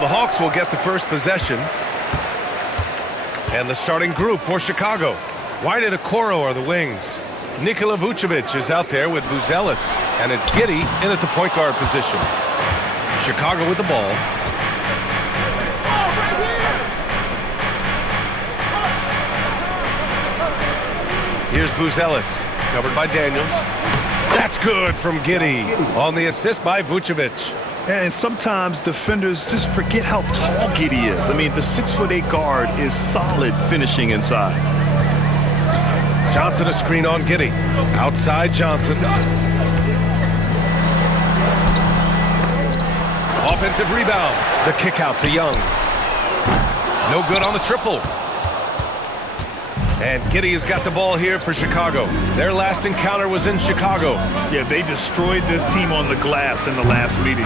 the Hawks will get the first possession. And the starting group for Chicago. Wide at Okoro are the wings. Nikola Vucevic is out there with Buzelis. And it's Giddey in at the point guard position. Chicago with the ball. Here's Buzelis, covered by Daniels. That's good from Giddey on the assist by Vucevic. And sometimes defenders just forget how tall Giddey is. I mean, the 6'8" guard is solid finishing inside. Johnson a screen on Giddey. Outside Johnson. Offensive rebound. The kick out to Young. No good on the triple. And Giddey has got the ball here for Chicago. Their last encounter was in Chicago. Yeah, they destroyed this team on the glass in the last meeting.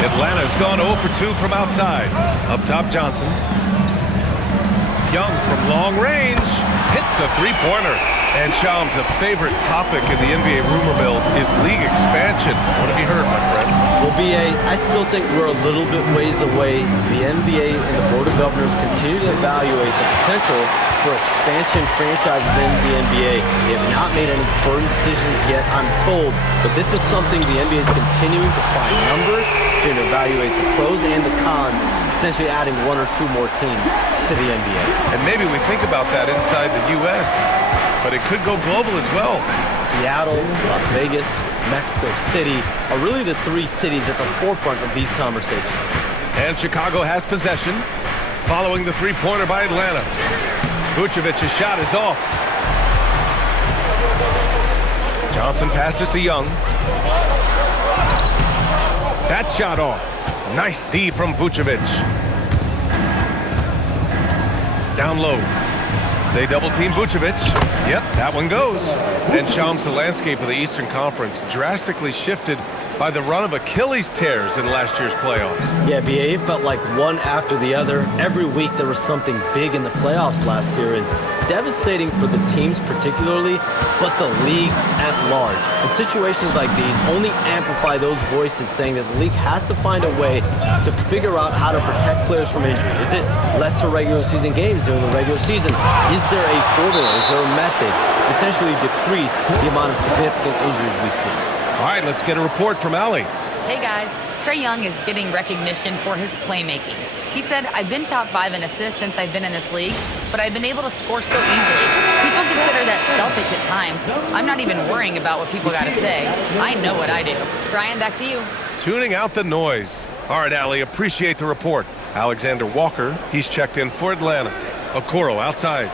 Atlanta's gone 0 for 2 from outside. Up top, Johnson. Young from long range hits a three-pointer. And Shams, a favorite topic in the NBA rumor mill is league expansion. What have you heard, my friend? Well, BA, I still think we're a little bit ways away. The NBA and the Board of Governors continue to evaluate the potential for expansion franchises in the NBA. They have not made any firm decisions yet, I'm told, but this is something the NBA is continuing to find numbers to evaluate the pros and the cons, potentially adding 1 or 2 more teams to the NBA. And maybe we think about that inside the U.S., but it could go global as well. Seattle, Las Vegas, Mexico City are really the 3 cities at the forefront of these conversations. And Chicago has possession, following the three-pointer by Atlanta. Vucevic's shot is off. Johnson passes to Young. That shot off. Nice D from Vucevic. Down low. They double-team Vucevic. Yep, that one goes. And Shams, the landscape of the Eastern Conference drastically shifted by the run of Achilles tears in last year's playoffs. Yeah, BA, it felt like one after the other. Every week there was something big in the playoffs last year, and devastating for the teams particularly, but the league at large. And situations like these only amplify those voices saying that the league has to find a way to figure out how to protect players from injury. Is it lesser regular season games during the regular season? Is there a formula? Is there a method to potentially decrease the amount of significant injuries we see? All right, let's get a report from Allie. Hey guys, Trae Young is getting recognition for his playmaking. He said, "I've been top 5 in assists since I've been in this league, but I've been able to score so easily. People consider that selfish at times. I'm not even worrying about what people gotta say. I know what I do." Brian, back to you. Tuning out the noise. All right, Allie, appreciate the report. Alexander Walker, he's checked in for Atlanta. Okoro outside.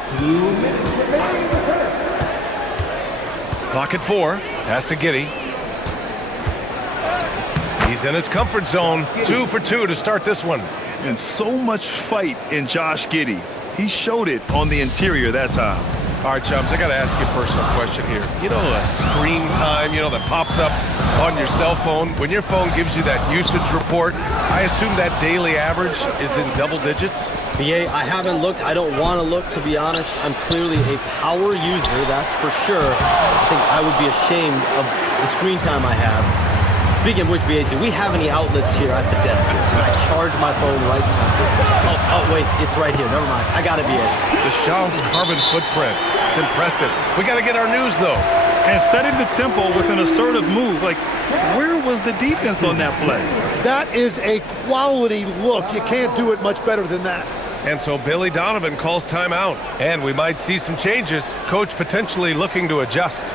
Clock at 4. Pass to Giddey. He's in his comfort zone. 2 for 2 to start this one. And so much fight in Josh Giddey. He showed it on the interior that time. All right, Chums, I got to ask you a personal question here. You know, a screen time, that pops up on your cell phone. When your phone gives you that usage report, I assume that daily average is in double digits? BA, I haven't looked. I don't want to look, to be honest. I'm clearly a power user, that's for sure. I think I would be ashamed of the screen time I have. Speaking of which, BA, do we have any outlets here at the desk here? Can I charge my phone right now? Oh, wait, it's right here. Never mind. I got it, BA. The Shams carbon footprint. It's impressive. We got to get our news, though. And setting the tempo with an assertive move. Like, where was the defense on that play? That is a quality look. You can't do it much better than that. And so Billy Donovan calls timeout. And we might see some changes. Coach potentially looking to adjust.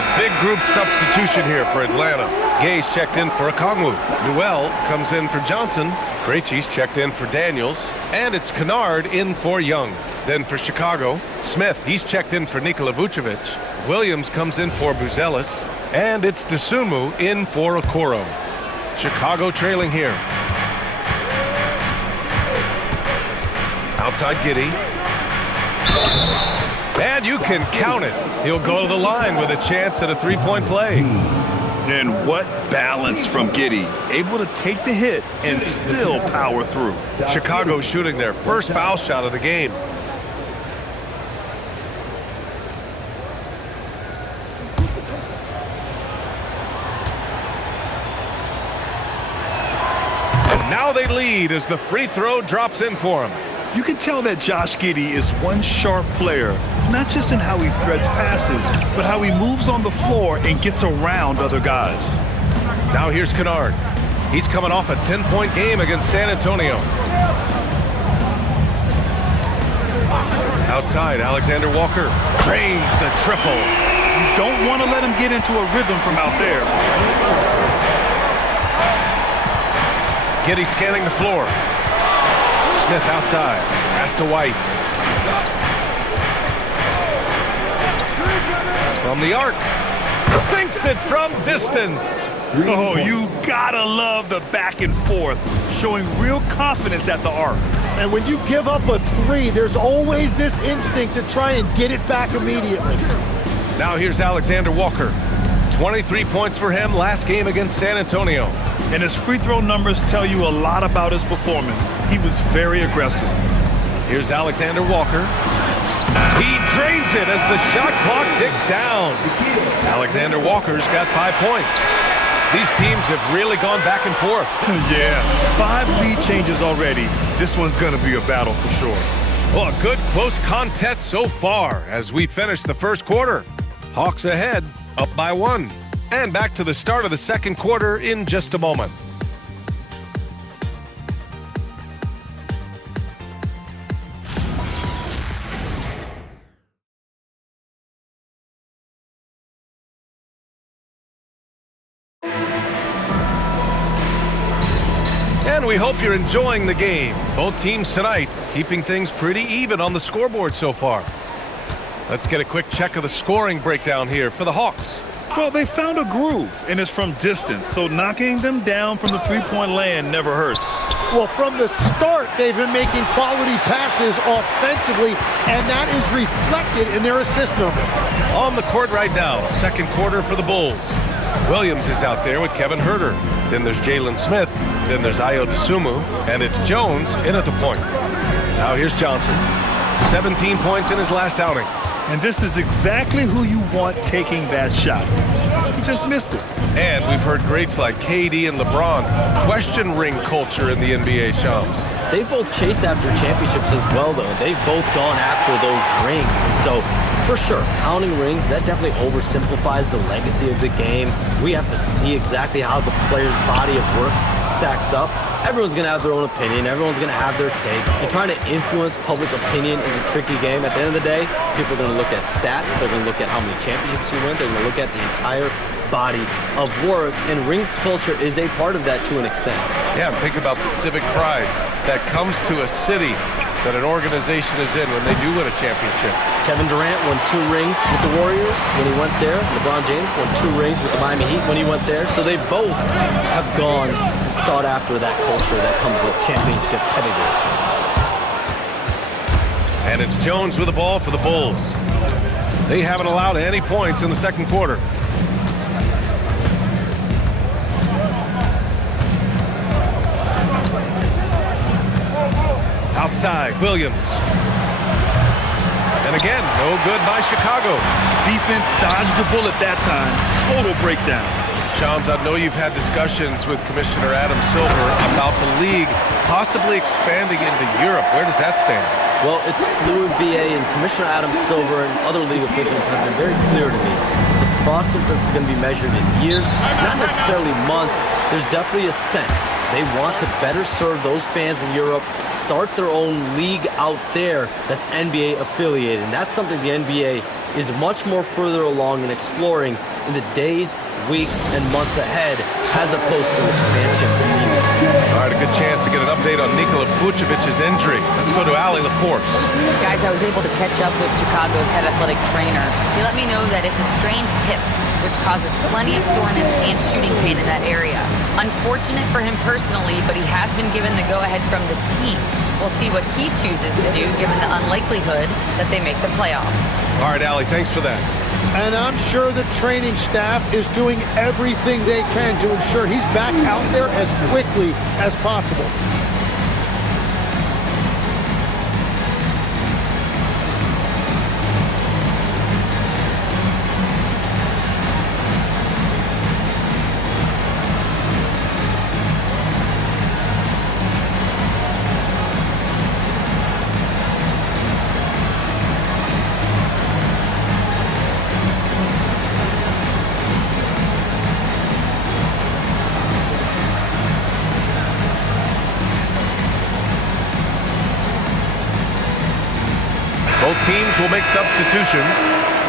A big group substitution here for Atlanta. Gay's checked in for Okongwu. Newell comes in for Johnson. Krejci's checked in for Daniels. And it's Kennard in for Young. Then for Chicago, Smith, he's checked in for Nikola Vucevic. Williams comes in for Buzelis. And it's Dosunmu in for Okoro. Chicago trailing here. Outside Giddey. And you can count it. He'll go to the line with a chance at a three-point play. And what balance from Giddey. Able to take the hit and still power through. Chicago shooting their first foul shot of the game. And now they lead as the free throw drops in for them. You can tell that Josh Giddey is one sharp player, not just in how he threads passes, but how he moves on the floor and gets around other guys. Now here's Kennard. He's coming off a 10-point game against San Antonio. Outside, Alexander Walker drains the triple. You don't want to let him get into a rhythm from out there. Giddey scanning the floor. Smith outside, pass to White. From the arc, sinks it from distance. Oh, you gotta love the back and forth, showing real confidence at the arc. And when you give up a three, there's always this instinct to try and get it back immediately. Now here's Alexander Walker. 23 points for him last game against San Antonio. And his free throw numbers tell you a lot about his performance. He was very aggressive. Here's Alexander Walker. He drains it as the shot clock ticks down. Alexander Walker's got 5 points. These teams have really gone back and forth. Yeah, 5 lead changes already. This one's going to be a battle for sure. Well, a good close contest so far as we finish the first quarter. Hawks ahead, up by 1. And back to the start of the second quarter in just a moment. And we hope you're enjoying the game. Both teams tonight keeping things pretty even on the scoreboard so far. Let's get a quick check of the scoring breakdown here for the Hawks. Well, they found a groove, and it's from distance, so knocking them down from the three-point land never hurts. Well, from the start, they've been making quality passes offensively, and that is reflected in their assist number. On the court right now, second quarter for the Bulls. Williams is out there with Kevin Huerter. Then there's Jalen Smith. Then there's Ayo Dosunmu. And it's Jones in at the point. Now here's Johnson. 17 points in his last outing. And this is exactly who you want taking that shot. He just missed it. And we've heard greats like KD and LeBron question ring culture in the NBA, Shams. They both chased after championships as well, though. They've both gone after those rings. And so, for sure, counting rings, that definitely oversimplifies the legacy of the game. We have to see exactly how the player's body of work stacks up. Everyone's going to have their own opinion. Everyone's going to have their take. And trying to influence public opinion is a tricky game. At the end of the day, people are going to look at stats. They're going to look at how many championships you win. They're going to look at the entire body of work. And rings culture is a part of that to an extent. Yeah, think about the civic pride that comes to a city that an organization is in when they do win a championship. Kevin Durant won 2 rings with the Warriors when he went there. LeBron James won 2 rings with the Miami Heat when he went there. So they both have gone and sought after that culture that comes with championship pedigree. And it's Jones with the ball for the Bulls. They haven't allowed any points in the second quarter. Outside, Williams. And again, no good by Chicago. Defense dodged the bullet that time. Total breakdown. Shams, I know you've had discussions with Commissioner Adam Silver about the league possibly expanding into Europe. Where does that stand? Well, it's fluid, BA, and Commissioner Adam Silver and other league officials have been very clear to me. It's a process that's going to be measured in years, not necessarily months. There's definitely a sense they want to better serve those fans in Europe, start their own league out there that's NBA affiliated. And that's something the NBA is much more further along in exploring in the days, weeks, and months ahead as opposed to expansion. All right, a good chance to get an update on Nikola Vucevic's injury. Let's go to Ali LaForce. Guys, I was able to catch up with Chicago's head athletic trainer. He let me know that it's a strained hip, which causes plenty of soreness and shooting pain in that area. Unfortunate for him personally, but he has been given the go-ahead from the team. We'll see what he chooses to do given the unlikelihood that they make the playoffs. All right, Ali, thanks for that. And I'm sure the training staff is doing everything they can to ensure he's back out there as quickly as possible. Both teams will make substitutions,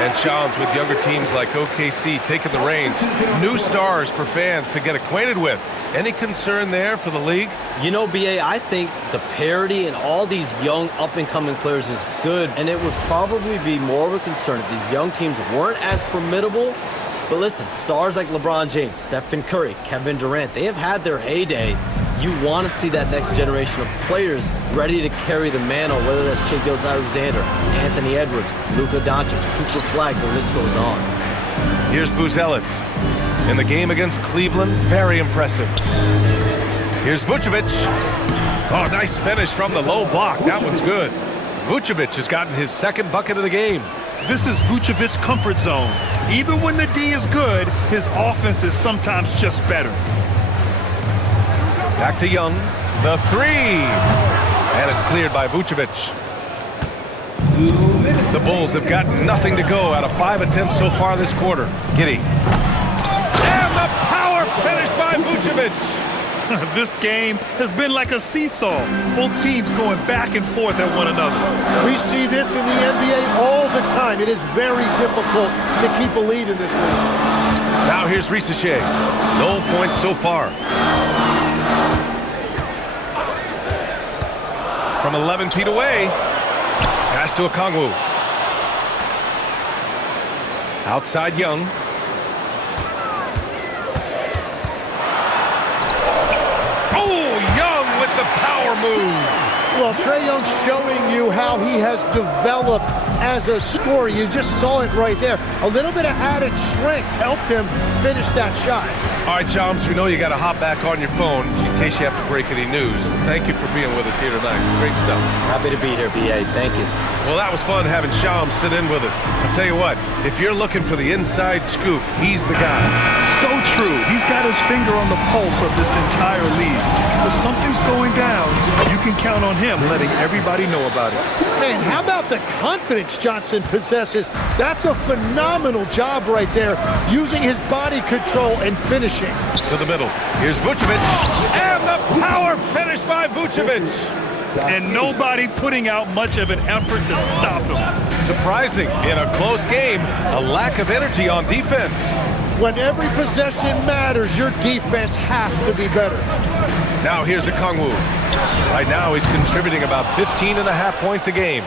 and Shams with younger teams like OKC taking the reins. New stars for fans to get acquainted with. Any concern there for the league? You know, BA, I think the parity in all these young up-and-coming players is good, and it would probably be more of a concern if these young teams weren't as formidable. But listen, stars like LeBron James, Stephen Curry, Kevin Durant, they have had their heyday. You want to see that next generation of players ready to carry the mantle, whether that's Shai Gilgeous-Alexander, Anthony Edwards, Luka Doncic, Cooper Flag, the list goes on. Here's Buzelis. In the game against Cleveland, very impressive. Here's Vucevic. Oh, nice finish from the low block. That one's good. Vucevic has gotten his second bucket of the game. This is Vucevic's comfort zone. Even when the D is good, his offense is sometimes just better. Back to Young. The three. And it's cleared by Vucevic. The Bulls have got nothing to go out of 5 attempts so far this quarter. Giddey. And the power finish by Vucevic. This game has been like a seesaw. Both teams going back and forth at one another. We see this in the NBA all the time. It is very difficult to keep a lead in this league. Now here's Risacher. No points so far. From 11 feet away. Pass to Okongwu. Outside Young. The power move. Well, Trae Young's showing you how he has developed as a scorer. You just saw it right there. A little bit of added strength helped him finish that shot. All right, Chomps, we know you got to hop back on your phone in case you have to break any news. Thank you for being with us here tonight. Great stuff. Happy to be here, BA. Thank you. Well, that was fun having Shams sit in with us. I'll tell you what, if you're looking for the inside scoop, he's the guy. So true. He's got his finger on the pulse of this entire league. If something's going down, you can count on him letting everybody know about it. Man, how about the confidence Johnson possesses? That's a phenomenal job right there, using his body control and finishing. To the middle. Here's Vucevic. And the power finish by Vucevic. And nobody putting out much of an effort to stop him. Surprising, in a close game, a lack of energy on defense. When every possession matters, your defense has to be better. Now here's Okongwu. Right now he's contributing about 15.5 points a game.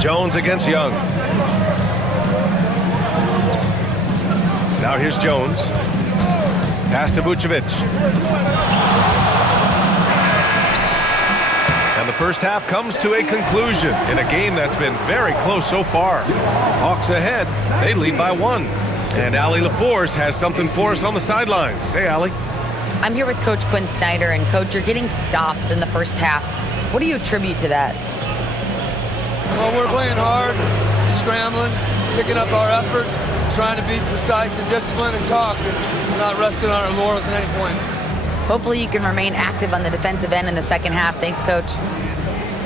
Jones against Young. Now here's Jones. Pass to Vucevic. And the first half comes to a conclusion in a game that's been very close so far. Hawks ahead. They lead by 1. And Ali LaForce has something for us on the sidelines. Hey, Ali. I'm here with Coach Quinn Snyder, and Coach, you're getting stops in the first half. What do you attribute to that? Well, we're playing hard, scrambling, picking up our effort, trying to be precise and disciplined and talk. We're not resting on our laurels at any point. Hopefully you can remain active on the defensive end in the second half. Thanks, Coach.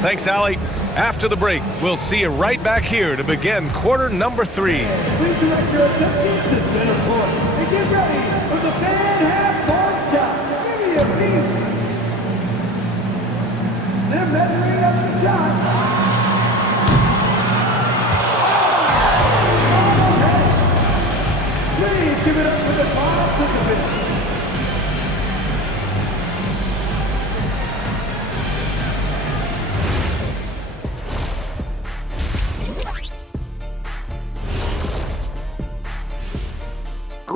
Thanks, Ali. After the break, we'll see you right back here to begin quarter number 3. Please direct your attention to center court and get ready for the fan half-court shot. Give me a beat. They're measuring up the shot.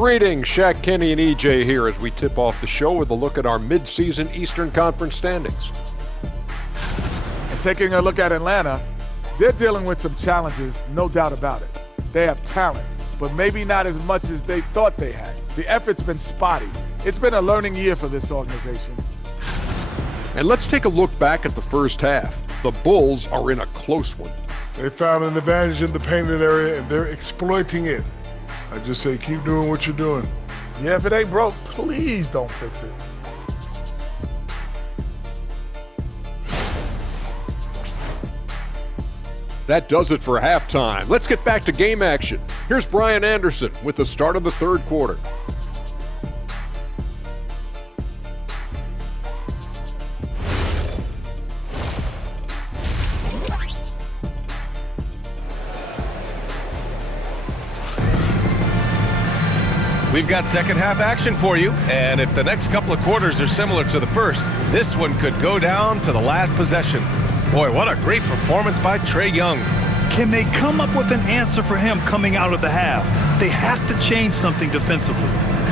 Greetings, Shaq, Kenny, and EJ here as we tip off the show with a look at our mid-season Eastern Conference standings. And taking a look at Atlanta, they're dealing with some challenges, no doubt about it. They have talent, but maybe not as much as they thought they had. The effort's been spotty. It's been a learning year for this organization. And let's take a look back at the first half. The Bulls are in a close one. They found an advantage in the painted area, and they're exploiting it. I just say keep doing what you're doing. Yeah, if it ain't broke, please don't fix it. That does it for halftime. Let's get back to game action. Here's Brian Anderson with the start of the third quarter. We've got second half action for you, and if the next couple of quarters are similar to the first, this one could go down to the last possession. Boy, what a great performance by Trae Young. Can they come up with an answer for him coming out of the half? They have to change something defensively.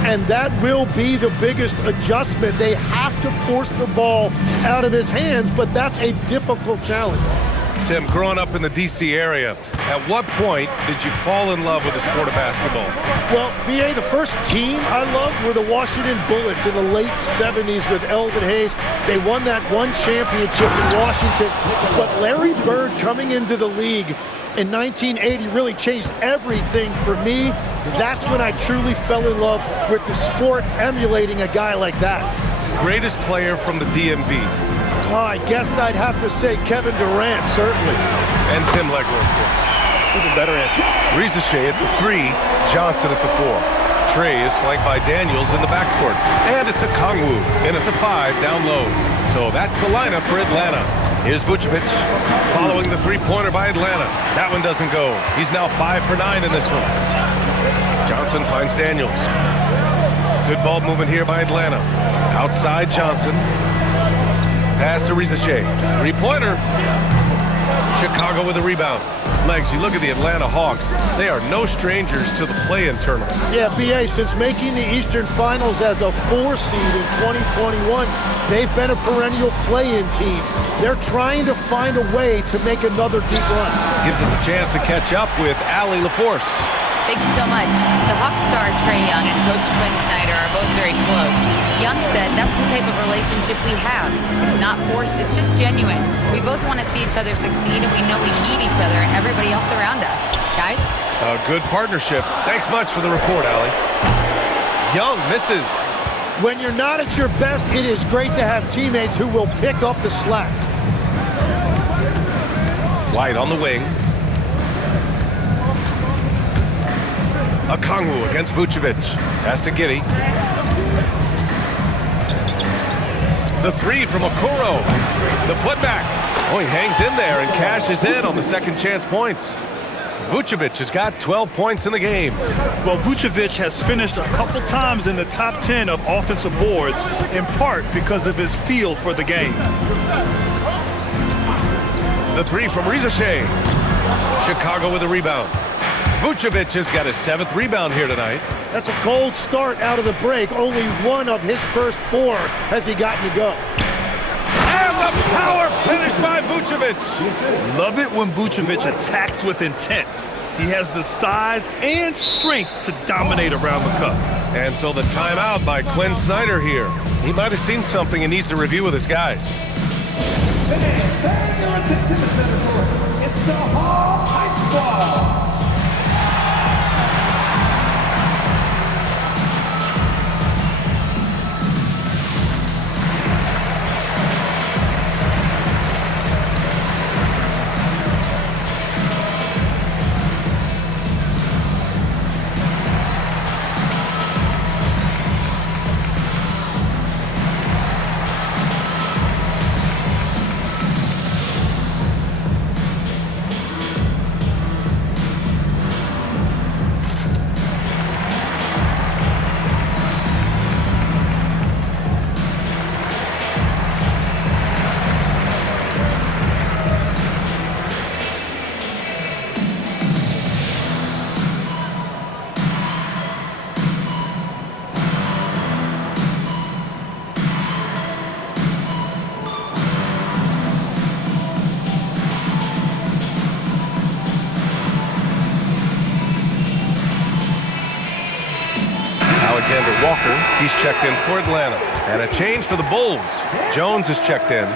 And that will be the biggest adjustment. They have to force the ball out of his hands, but that's a difficult challenge. Tim, growing up in the D.C. area, at what point did you fall in love with the sport of basketball? Well, B.A., the first team I loved were the Washington Bullets in the late 70s with Elvin Hayes. They won that one championship in Washington. But Larry Bird coming into the league in 1980 really changed everything for me. That's when I truly fell in love with the sport, emulating a guy like that. Greatest player from the DMV? Oh, I guess I'd have to say Kevin Durant, certainly. And Tim Legler, of course. Even better answer. Rizachet at the 3, Johnson at the 4. Trae is flanked by Daniels in the backcourt. And it's a Kongwu in at the 5 down low. So that's the lineup for Atlanta. Here's Vucevic following the three-pointer by Atlanta. That one doesn't go. He's now 5 for 9 in this one. Johnson finds Daniels. Good ball movement here by Atlanta. Outside Johnson. Pass to Rizachet. Three-pointer. Chicago with a rebound. Legs, you look at the Atlanta Hawks. They are no strangers to the play-in tournament. Yeah, B.A., since making the Eastern Finals as a 4 seed in 2021, they've been a perennial play-in team. They're trying to find a way to make another deep run. Gives us a chance to catch up with Allie LaForce. Thank you so much. The Hawk star Trae Young and Coach Quinn Snyder are both very close. Young said that's the type of relationship we have. It's not forced, it's just genuine. We both want to see each other succeed, and we know we need each other and everybody else around us. Guys? A good partnership. Thanks much for the report, Allie. Young misses. When you're not at your best, it is great to have teammates who will pick up the slack. White on the wing. Okongwu against Vucevic. Pass to Giddey. The 3 from Okoro. The putback. Oh, he hangs in there and cashes in on the second chance points. Vucevic has got 12 points in the game. Well, Vucevic has finished a couple times in the top 10 of offensive boards, in part because of his feel for the game. The 3 from Rizachet. Chicago with a rebound. Vucevic has got his 7th rebound here tonight. That's a cold start out of the break. Only one of his first 4 has he gotten to go. And the power finish by Vucevic. Love it when Vucevic attacks with intent. He has the size and strength to dominate around the cup. And so the timeout by Quinn Snyder here. He might have seen something and needs to review with his guys. It's the Hall Heights Ball. Alexander Walker. He's checked in for Atlanta. And a change for the Bulls. Jones is checked in.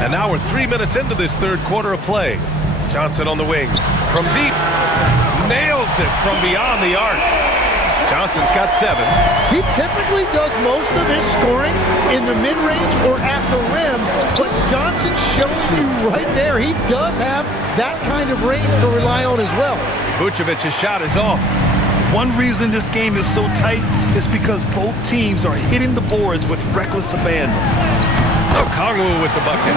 And now we're 3 minutes into this third quarter of play. Johnson on the wing. From deep. Nails it from beyond the arc. Johnson's got 7. He typically does most of his scoring in the mid-range or at the rim, but Johnson's showing you right there he does have that kind of range to rely on as well. Vucevic's shot is off. One reason this game is so tight is because both teams are hitting the boards with reckless abandon. Okongwu with the bucket.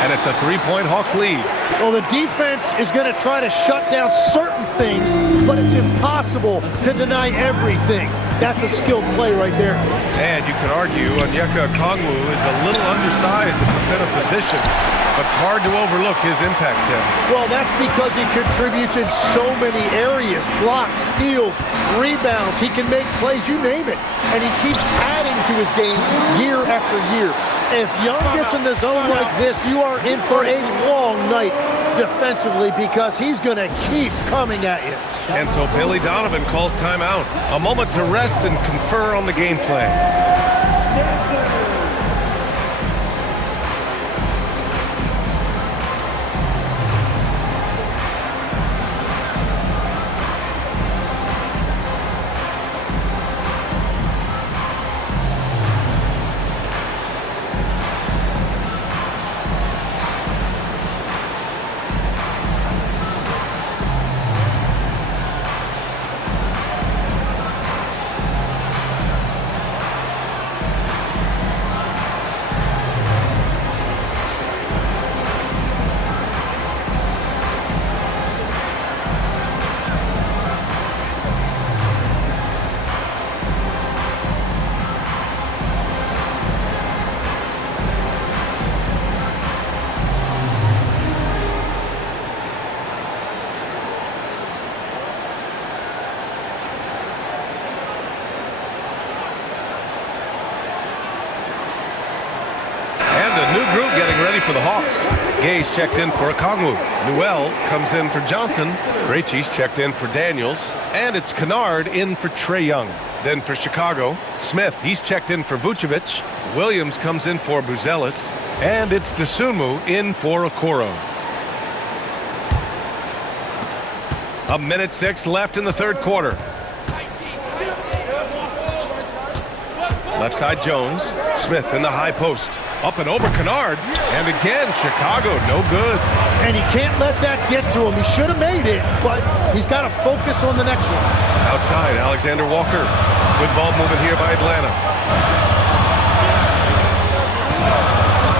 And it's a 3-point Hawks lead. Well, the defense is going to try to shut down certain things, but it's impossible to deny everything. That's a skilled play right there. And you could argue Onyeka Okongwu is a little undersized at the center position, but it's hard to overlook his impact, Tim. Well, that's because he contributes in so many areas. Blocks, steals, rebounds. He can make plays, you name it. And he keeps adding to his game year after year. If Young gets in the zone like this, you are in for a long night defensively because he's going to keep coming at you. And so Billy Donovan calls timeout. A moment to rest and confer on the game plan. For the Hawks. Gay's checked in for Okongwu. Newell comes in for Johnson. Krejci's checked in for Daniels. And it's Kennard in for Trae Young. Then for Chicago, Smith, he's checked in for Vucevic. Williams comes in for Buzelis. And it's Dosunmu in for Okoro. 1:06 left in the third quarter. Left side Jones. Smith in the high post. Up and over Kennard. And again, Chicago, no good. And he can't let that get to him. He should have made it, but he's got to focus on the next one. Outside, Alexander Walker. Good ball movement here by Atlanta.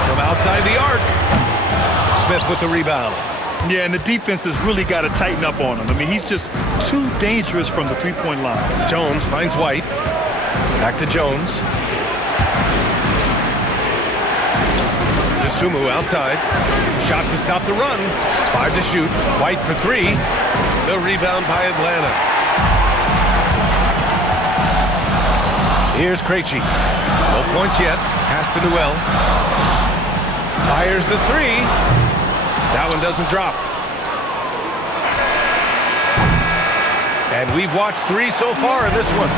From outside the arc. Smith with the rebound. Yeah, and the defense has really got to tighten up on him. I mean, he's just too dangerous from the three-point line. Jones finds White. Back to Jones. Dosunmu outside. Shot to stop the run. 5 to shoot. White for 3. The rebound by Atlanta. Here's Krejci. No points yet. Pass to Newell. Fires the 3. That one doesn't drop. And we've watched 3 so far in this one.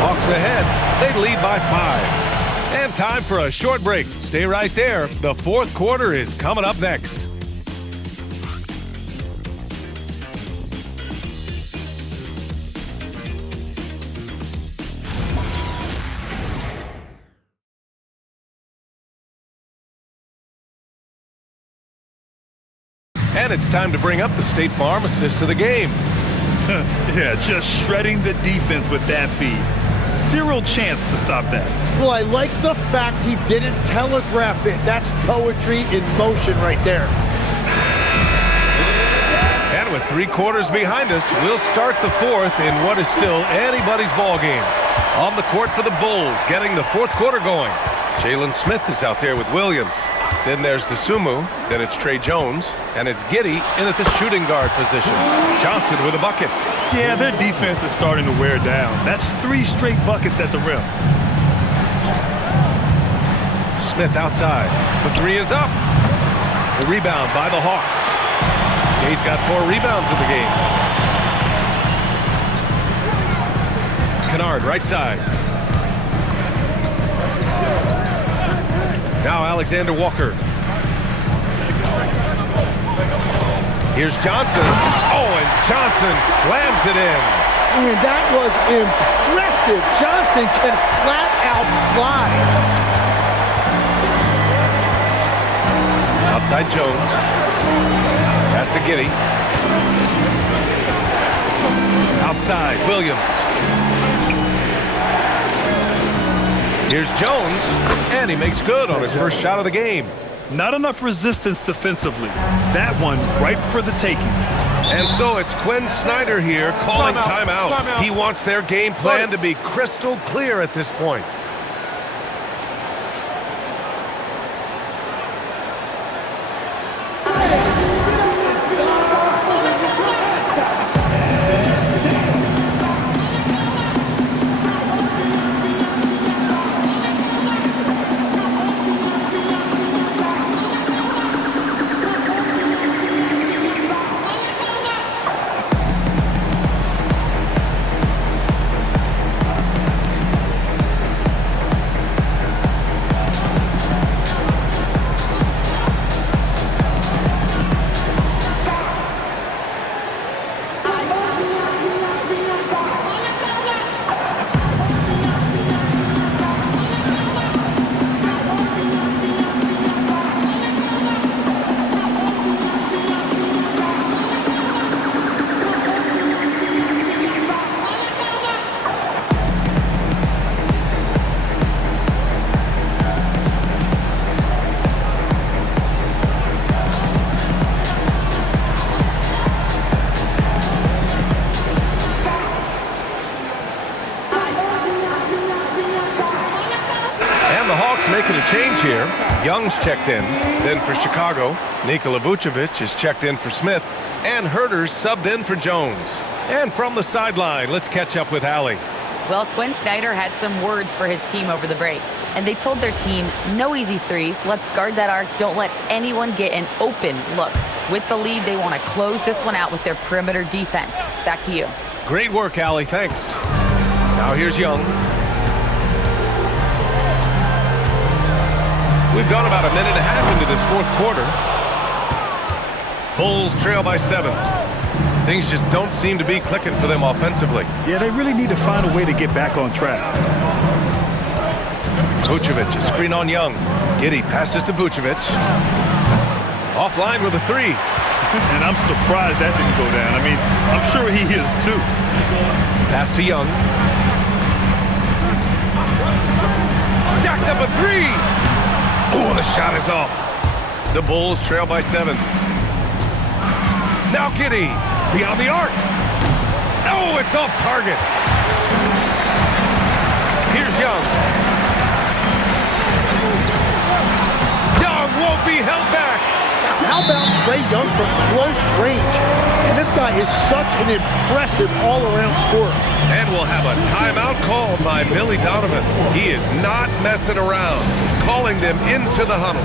Hawks ahead. They lead by 5. And time for a short break. Stay right there. The fourth quarter is coming up next. And it's time to bring up the State Farm assist to the game. Yeah, just shredding the defense with that feed. Zero chance to stop that. Well, I like the fact he didn't telegraph it. That's poetry in motion right there. And with 3 quarters behind us, we'll start the fourth in what is still anybody's ball game. On the court for the Bulls, getting the fourth quarter going. Jalen Smith is out there with Williams. Then there's DeSumo. Then it's Trey Jones. And it's Giddey in at the shooting guard position. Johnson with a bucket. Yeah, their defense is starting to wear down. That's 3 straight buckets at the rim. Smith outside. The 3 is up. The rebound by the Hawks. He's got 4 rebounds in the game. Kennard right side. Now Alexander Walker. Here's Johnson. Oh, and Johnson slams it in. Man, that was impressive. Johnson can flat out fly. Outside Jones. Pass to Giddey. Outside Williams. Here's Jones, and he makes good on his first shot of the game. Not enough resistance defensively. That one right for the taking. And so it's Quinn Snyder here calling timeout. He wants their game plan to be crystal clear at this point. Making a change here. Young's checked in. Then for Chicago, Nikola Vucevic is checked in for Smith. And Herter's subbed in for Jones. And from the sideline, let's catch up with Allie. Well, Quinn Snyder had some words for his team over the break. And they told their team, no easy threes. Let's guard that arc. Don't let anyone get an open look. With the lead, they want to close this one out with their perimeter defense. Back to you. Great work, Allie. Thanks. Now here's Young. We've gone about a minute and a half into this fourth quarter. Bulls trail by 7. Things just don't seem to be clicking for them offensively. Yeah, they really need to find a way to get back on track. Vucevic, a screen on Young. Giddey passes to Vucevic. Offline with a 3. And I'm surprised that didn't go down. I mean, I'm sure he is too. Pass to Young. Jacks up a 3. Oh, the shot is off. The Bulls trail by 7. Now Giddey beyond the arc. Oh, it's off target. Here's Young. Young won't be held back. How about Trey Young from close range? And this guy is such an impressive all-around scorer. And we'll have a timeout called by Billy Donovan. He is not messing around, calling them into the huddle.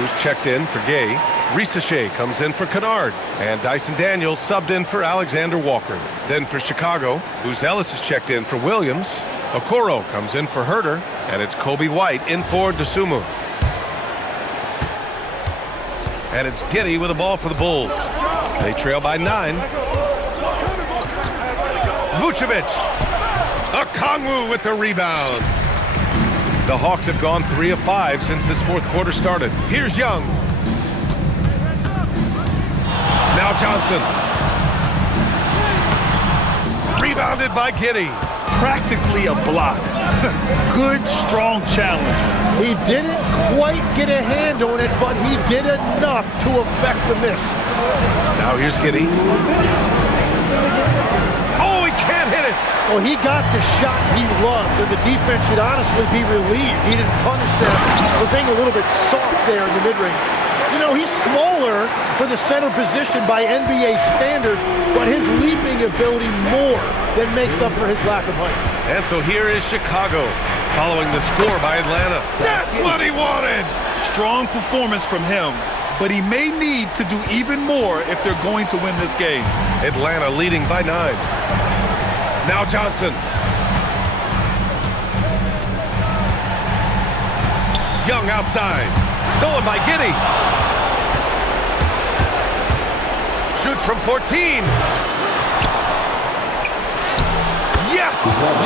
Cruz checked in for Gay. Risache comes in for Kennard. And Dyson Daniels subbed in for Alexander Walker. Then for Chicago, Booz Ellis is checked in for Williams. Okoro comes in for Herter. And it's Kobe White in for Dosunmu. And it's Giddey with the ball for the Bulls. They trail by 9. Vucevic. Okongwu with the rebound. The Hawks have gone 3 of 5 since this fourth quarter started. Here's Young. Now Johnson. Rebounded by Giddey. Practically a block. Good, strong challenge. He didn't quite get a hand on it, but he did enough to affect the miss. Now here's Giddey. Oh, he can't hit it. Well, he got the shot he loves, and the defense should honestly be relieved. He didn't punish them for being a little bit soft there in the mid-range. You know, he's smaller for the center position by NBA standard, but his leaping ability more than makes up for his lack of height. And so here is Chicago, following the score by Atlanta. That's what he wanted! Strong performance from him, but he may need to do even more if they're going to win this game. Atlanta leading by 9. Now Johnson. Young outside. Stolen by Giddey. Shoots from 14. Yes!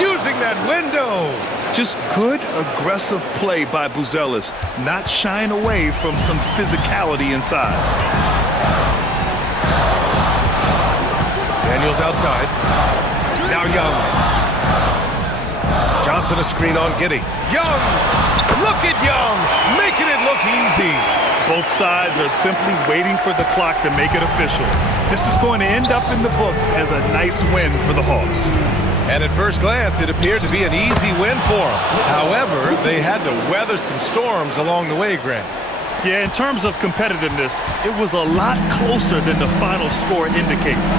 Using that window. Just good, aggressive play by Booz Ellis, not shying away from some physicality inside. Daniels outside. Now Young. Johnson a screen on Giddey. Young! Look at Young! Making it look easy. Both sides are simply waiting for the clock to make it official. This is going to end up in the books as a nice win for the Hawks. And at first glance, it appeared to be an easy win for them. However, they had to weather some storms along the way, Grant. Yeah, in terms of competitiveness, it was a lot closer than the final score indicates.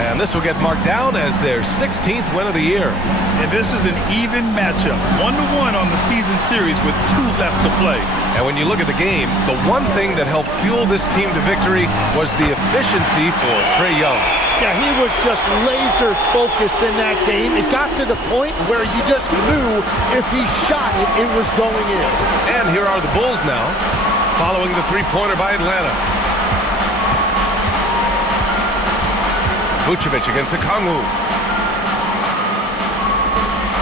And this will get marked down as their 16th win of the year. And this is an even matchup, 1-1 on the season series with 2 left to play. And when you look at the game, the one thing that helped fuel this team to victory was the efficiency for Trae Young. Yeah, he was just laser focused in that game. It got to the point where you just knew if he shot it, it was going in. And here are the Bulls now, following the three-pointer by Atlanta. Vucevic against Okongwu.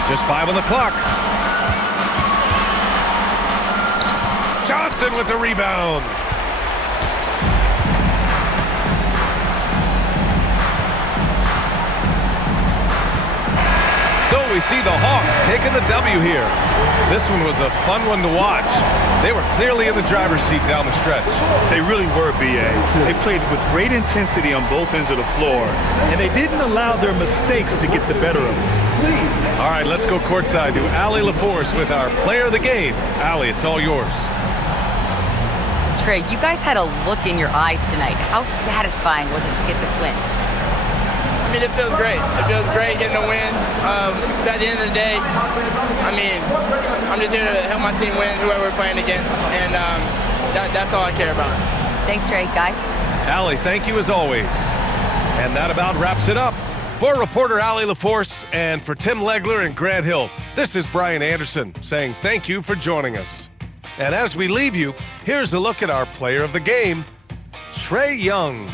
Just 5 on the clock. Johnson with the rebound. So we see the Hawks taking the W here. This one was a fun one to watch. They were clearly in the driver's seat down the stretch. They really were, B.A. They played with great intensity on both ends of the floor, and they didn't allow their mistakes to get the better of them. All right, let's go courtside to Allie LaForce with our player of the game. Allie, it's all yours. Trae, you guys had a look in your eyes tonight. How satisfying was it to get this win? I mean, it feels great. It feels great getting a win. But at the end of the day, I mean, I'm just here to help my team win, whoever we're playing against, and that's all I care about. Thanks, Trae. Guys? Allie, thank you as always. And that about wraps it up. For reporter Allie LaForce and for Tim Legler and Grant Hill, this is Brian Anderson saying thank you for joining us. And as we leave you, here's a look at our player of the game, Trae Young.